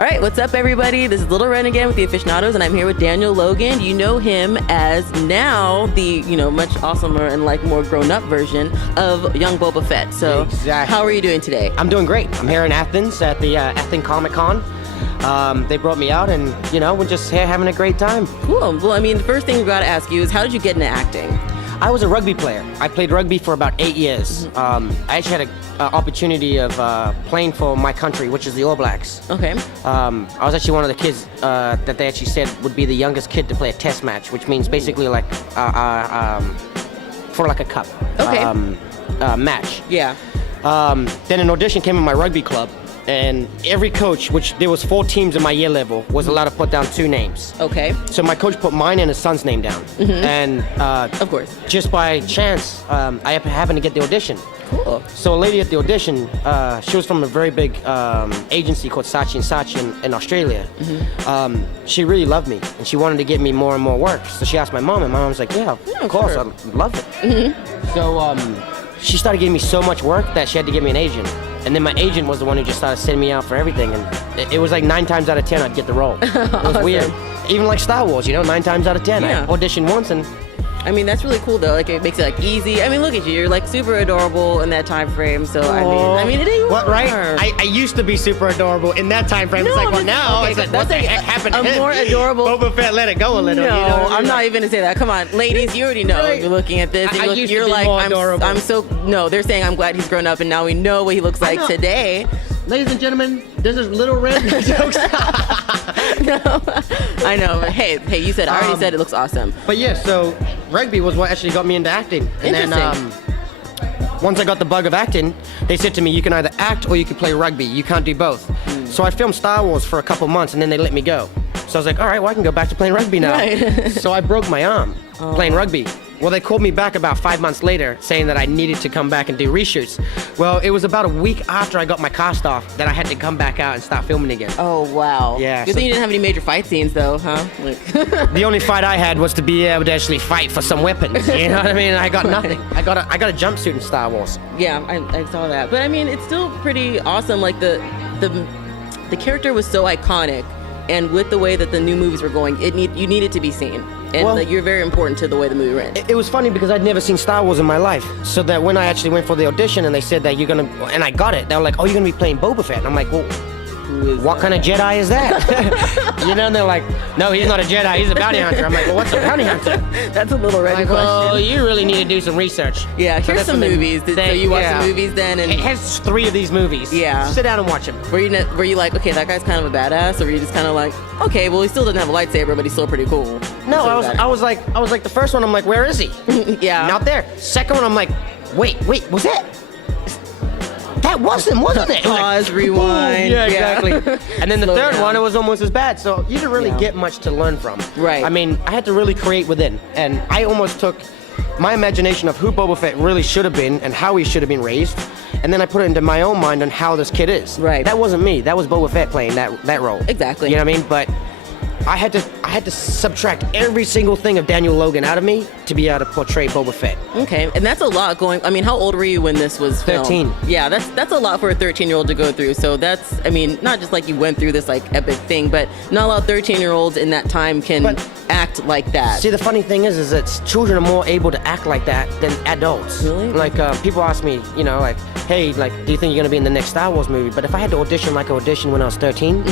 All right, what's up, everybody? This is Little Wren again with the Aficionados, and I'm here with Daniel Logan. You know him as now the, much awesomer and more grown-up version of young Boba Fett. So, exactly. How are you doing today? I'm doing great. I'm here in Athens at the Athens Comic Con. They brought me out, and we're just here having a great time. Cool. Well, the first thing we've got to ask you is, how did you get into acting? I was a rugby player. I played rugby for about 8 years. I actually had an opportunity of playing for my country, which is the All Blacks. Okay. I was actually one of the kids that they actually said would be the youngest kid to play a test match, which means basically for a cup match. Yeah. Then an audition came in my rugby club, and every coach, which there was 4 teams in my year level, was allowed to put down 2 names. Okay. So my coach put mine and his son's name down. And of course, just by chance, I happened to get the audition. Cool. So a lady at the audition, she was from a very big agency called Saatchi in Australia. She really loved me, and she wanted to give me more and more work. So she asked my mom, and my mom was like, yeah, of course, sure. I love it. So she started giving me so much work that she had to give me an agent. And then my agent was the one who just started sending me out for everything. And it was like 9 times out of 10 I'd get the role. It was Awesome. weird. Even like Star Wars, 9 times out of 10. Yeah. I auditioned once and... that's really cool though. It makes it easy. Look at you. You're super adorable in that time frame. So it is. What, right? I used to be super adorable in that time frame. No, It's now? okay, It's like, that's what the heck happened to a him? more adorable. Boba Fett let it go a little. No, I'm not even gonna say that. Come on, ladies, you already know. Right. You're looking at this. I used to be more adorable. I'm so. No, they're saying I'm glad he's grown up, and now we know what he looks like today. Ladies and gentlemen, this is Little Wren. Jokes. No, I know. But hey, you said I already said it looks awesome. But yeah, so rugby was what actually got me into acting. And then once I got the bug of acting, they said to me, you can either act or you can play rugby. You can't do both. So I filmed Star Wars for a couple months, and then they let me go. So I was like, all right, well, I can go back to playing rugby now. Right. So I broke my arm playing rugby. Well, they called me back about 5 months later saying that I needed to come back and do reshoots. Well, it was about a week after I got my cast off that I had to come back out and start filming again. Oh, wow. Yeah. Good thing you didn't have any major fight scenes, though, huh? The only fight I had was to be able to actually fight for some weapons. You know what I mean? I got nothing. I got a jumpsuit in Star Wars. Yeah, I saw that. But it's still pretty awesome. The character was so iconic, and with the way that the new movies were going, you needed to be seen. And you're very important to the way the movie ran. It was funny because I'd never seen Star Wars in my life. So that when I actually went for the audition and they said that you're gonna, and I got it, they were like, oh, you're gonna be playing Boba Fett. And I'm like, well, what kind of Jedi is that? And they're like, no, he's not a Jedi, he's a bounty hunter. I'm like, well, what's a bounty hunter? That's a little red question. Well, you really need to do some research. Yeah, So here's that's some when movies. So you watch the movies then? And it has 3 of these movies. Yeah. Sit down and watch them. Were you like, okay, that guy's kind of a badass? Or were you just kind of like, okay, well, he still doesn't have a lightsaber, but he's still pretty cool? No, I was like the first one, I'm like, where is he? Yeah. Not there. Second one, I'm like, wait, was that? That wasn't it? Pause, rewind. Yeah, exactly. And then the Slow third down. one, it was almost as bad. So you didn't really get much to learn from. Right. I had to really create within. And I almost took my imagination of who Boba Fett really should have been and how he should have been raised. And then I put it into my own mind on how this kid is. Right. That wasn't me. That was Boba Fett playing that role. Exactly. You know what I mean? But I had to subtract every single thing of Daniel Logan out of me to be able to portray Boba Fett. Okay, and that's a lot going. How old were you when this was filmed? 13. Yeah, that's a lot for a 13-year-old to go through. So that's, not just like you went through this epic thing, but not a lot of 13-year-olds in that time can act like that. See, the funny thing is that children are more able to act like that than adults. Really? People ask me, hey, do you think you're gonna be in the next Star Wars movie? But if I had to audition when I was 13,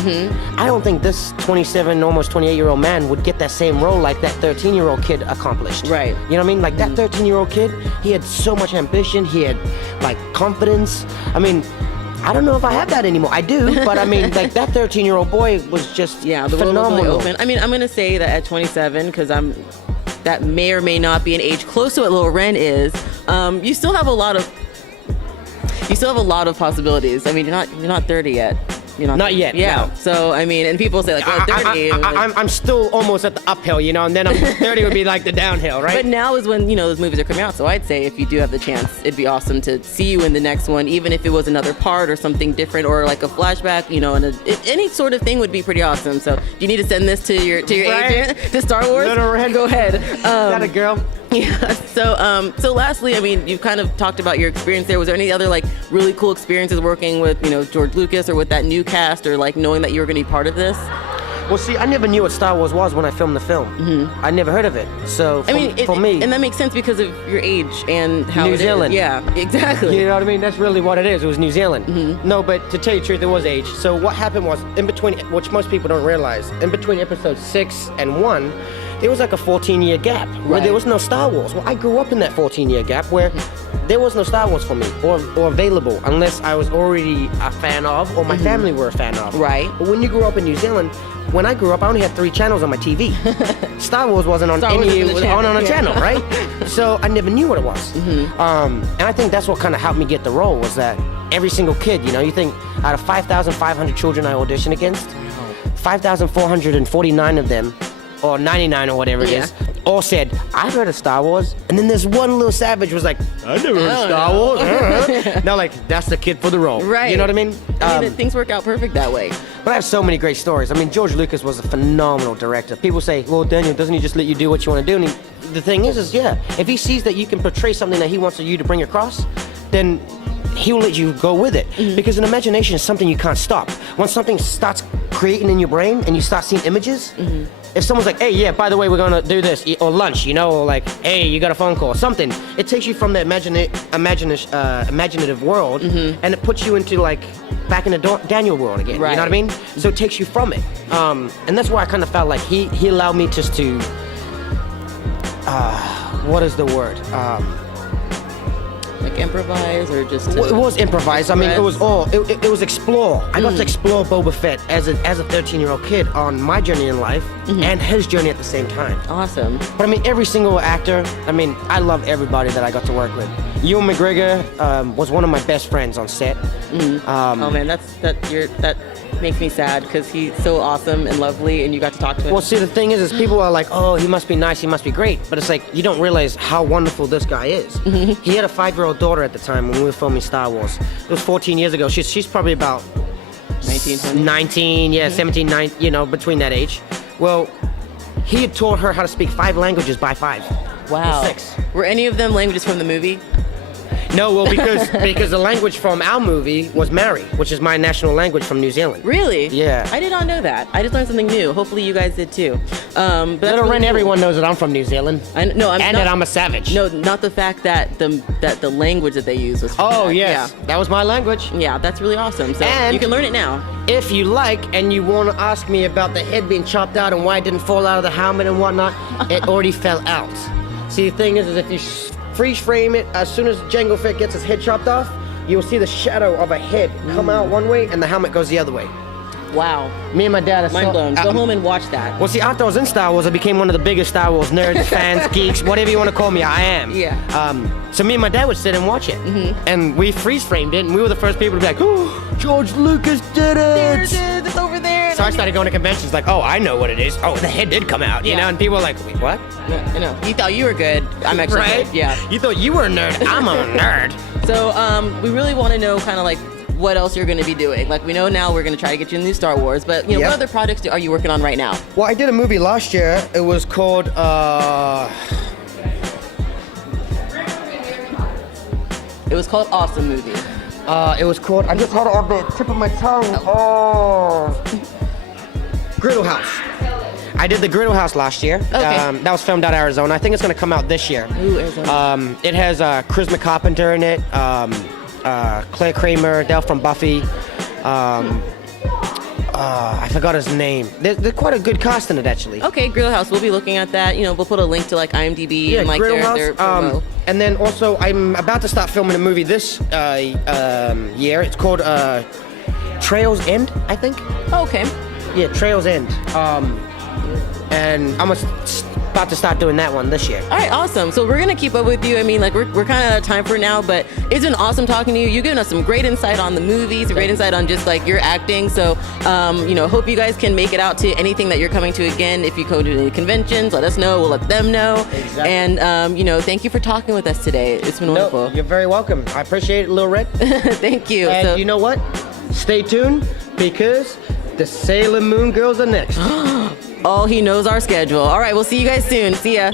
I don't think this 27, almost 28-year-old man would get that same role like that 13-year-old kid accomplished. Right. You know what I mean? Like that 13-year-old kid, he had so much ambition, he had confidence. I don't know if I have that anymore. I do, but that 13-year-old boy was just the world phenomenal. was really open. I'm gonna say that at 27, because that may or may not be an age close to what Little Wren is. You still have a lot of possibilities. You're not 30 yet. Not yet. Yeah. No. So and people say 30. I'm still almost at the uphill, and then 30 would be like the downhill, right? But now is when those movies are coming out. So I'd say if you do have the chance, it'd be awesome to see you in the next one, even if it was another part or something different or like a flashback. Any sort of thing would be pretty awesome. So do you need to send this to your agent to Star Wars? Little Red. Go ahead. Got a girl. Yeah. So lastly, I mean, you've kind of talked about your experience there. Was there any other like really cool experiences working with, George Lucas or with that new cast, or like knowing that you were going to be part of this? Well, see, I never knew what Star Wars was when I filmed the film. I never heard of it. So for me, and that makes sense because of your age and how New it Zealand. Is. Yeah, exactly. You know what I mean? That's really what it is. It was New Zealand. No, but to tell you the truth, it was age. So what happened was, in between, which most people don't realize, in between episode 6 and 1, there was like a 14-year gap where there was no Star Wars. Well, I grew up in that 14-year gap where there was no Star Wars for me or available unless I was already a fan of or my family were a fan of. Right. But when you grew up in New Zealand, when I grew up, I only had 3 channels on my TV. Star Wars wasn't on on a channel, right? So I never knew what it was. And I think that's what kind of helped me get the role was that every single kid, you think out of 5,500 children I auditioned against, 5,449 of them, or 99 or whatever it is, all said, I've heard of Star Wars. And then this one little savage was like, I never heard of Star Wars. Now, like, that's the kid for the role. Right. You know what I mean? Things work out perfect that way. But I have so many great stories. I mean, George Lucas was a phenomenal director. People say, well, Daniel, doesn't he just let you do what you want to do? And the thing is, yeah, if he sees that you can portray something that he wants you to bring across, then he'll let you go with it. Because an imagination is something you can't stop. Once something starts creating in your brain and you start seeing images, if someone's like, hey, yeah, by the way, we're gonna do this, or lunch, or like, hey, you got a phone call, or something, it takes you from the imaginative world, and it puts you into like back in the Daniel world again. Right. You know what I mean? So it takes you from it, and that's why I kind of felt like he allowed me just to, what is the word? Like improvise or just Well, it was improvised. I mean, it was explore. I got to explore Boba Fett as a 13-year-old kid on my journey in life and his journey at the same time. Awesome. But I mean, every single actor, I mean, I love everybody that I got to work with. Ewan McGregor was one of my best friends on set. Oh man, that makes me sad because he's so awesome and lovely, and you got to talk to him. Well, see, the thing is people are like, oh, he must be nice, he must be great. But it's like, you don't realize how wonderful this guy is. He had a 5-year-old daughter at the time when we were filming Star Wars. It was 14 years ago. She's probably about 19, 17, 9, between that age. Well, he had taught her how to speak 5 languages by 5. Wow. 6. Were any of them languages from the movie? No, well, because the language from our movie was Maori, which is my national language from New Zealand. Really? Yeah. I did not know that. I just learned something new. Hopefully you guys did too. But Little Wren, everyone knows that I'm from New Zealand. And that I'm a savage. No, not the fact that the language that they use was. Oh yes, that was my language. Yeah, that's really awesome. So And you can learn it now. If you like, and you want to ask me about the head being chopped out and why it didn't fall out of the helmet and whatnot, it already fell out. See, the thing is if you freeze frame it, as soon as Jango Fett gets his head chopped off, you'll see the shadow of a head come out one way and the helmet goes the other way. Wow. Me and my dad are mind blown. Go home and watch that. Well, see, after I was in Star Wars, I became one of the biggest Star Wars nerds, fans, geeks, whatever you want to call me, I am. Yeah. So me and my dad would sit and watch it. And we freeze framed it, and we were the first people to be like, oh, George Lucas did it! There it is, it's over there. So I started going to conventions like, oh, I know what it is. Oh, the head did come out, and people were like, wait, what? Yeah, I know. You thought you were good. I'm actually right? good. Yeah. You thought you were a nerd. I'm a nerd. So we really want to know kind of like what else you're going to be doing. Like we know now we're going to try to get you in the new Star Wars, but what other projects are you working on right now? Well, I did a movie last year. It was called It was called Awesome Movie. It was called, I just had it on the tip of my tongue. Griddle House. I did the Griddle House last year. Okay. That was filmed out of Arizona. I think it's going to come out this year. Ooh, Arizona. It has Chris McCarpenter in it, Claire Kramer, Del from Buffy. I forgot his name. There's quite a good cast in it, actually. Okay, Griddle House. We'll be looking at that. We'll put a link to like IMDb and like Griddle their House. promo. And then also, I'm about to start filming a movie this year. It's called Trails End, I think. Oh, okay. Yeah, Trails End. And I'm about to start doing that one this year. All right, awesome. So we're gonna keep up with you. I mean, like we're kind of out of time for now, but it's been awesome talking to you. You've given us some great insight on the movies, great insight on just like your acting. So, hope you guys can make it out to anything that you're coming to again. If you go to any conventions, let us know. We'll let them know. Exactly. And thank you for talking with us today. It's been wonderful. You're very welcome. I appreciate it, Lil Red. Thank you. And you know what? Stay tuned because the Sailor Moon girls are next. Oh, he knows our schedule. All right, we'll see you guys soon. See ya.